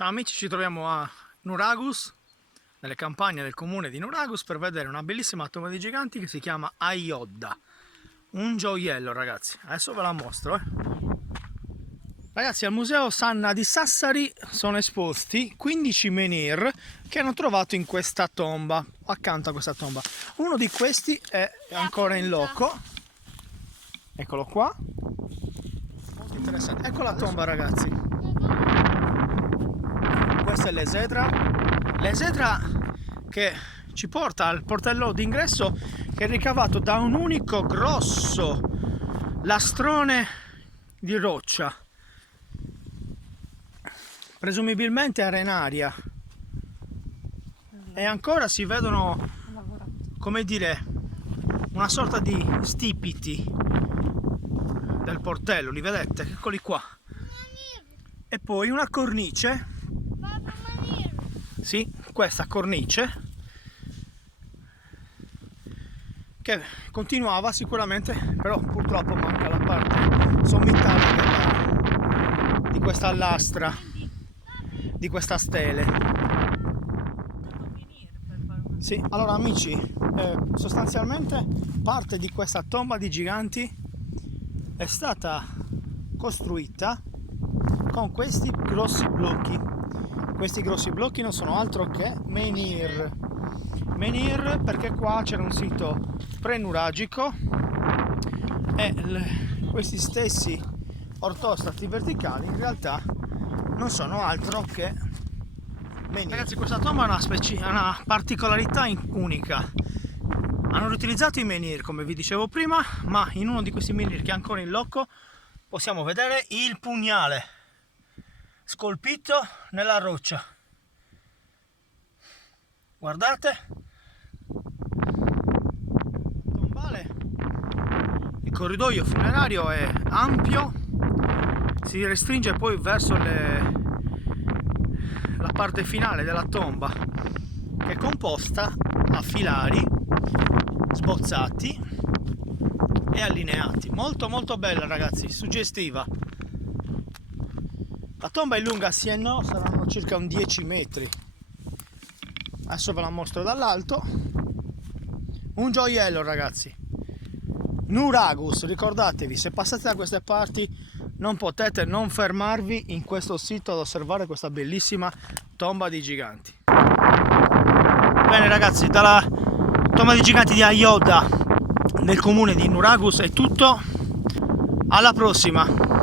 Ciao amici, ci troviamo a Nuragus, nelle campagne del comune di Nuragus, per vedere una bellissima tomba di giganti che si chiama Ayodda. Un gioiello, ragazzi. Adesso ve la mostro. Ragazzi, al museo Sanna di Sassari sono esposti 15 menhir che hanno trovato in questa tomba, accanto a questa tomba. Uno di questi è ancora in loco. Eccolo qua. Molto interessante. Ecco la tomba, ragazzi. Questa è l'esedra che ci porta al portello d'ingresso, che è ricavato da un unico grosso lastrone di roccia, presumibilmente arenaria, e ancora si vedono, come dire, una sorta di stipiti del portello, li vedete? Eccoli qua. E poi una cornice. Sì, questa cornice che continuava sicuramente, però purtroppo manca la parte sommitale di questa lastra, di questa stele. Sì, allora amici, sostanzialmente parte di questa tomba di giganti è stata costruita con questi grossi blocchi. Questi grossi blocchi non sono altro che menhir. Menhir perché qua c'era un sito prenuragico e questi stessi ortostati verticali in realtà non sono altro che menhir. Ragazzi, questa tomba ha una particolarità unica. Hanno riutilizzato i menhir, come vi dicevo prima, ma in uno di questi menhir che è ancora in loco possiamo vedere il pugnale scolpito nella roccia. Guardate, tombale. Il corridoio funerario è ampio, si restringe poi verso la parte finale della tomba, che è composta a filari sbozzati e allineati. Molto molto bella, ragazzi, suggestiva. La tomba è lunga sì e no, saranno circa un 10 metri. Adesso ve la mostro dall'alto. Un gioiello, ragazzi. Nuragus, ricordatevi, se passate da queste parti non potete non fermarvi in questo sito ad osservare questa bellissima tomba di giganti. Bene ragazzi, dalla tomba di giganti di Ayodda nel comune di Nuragus è tutto. Alla prossima!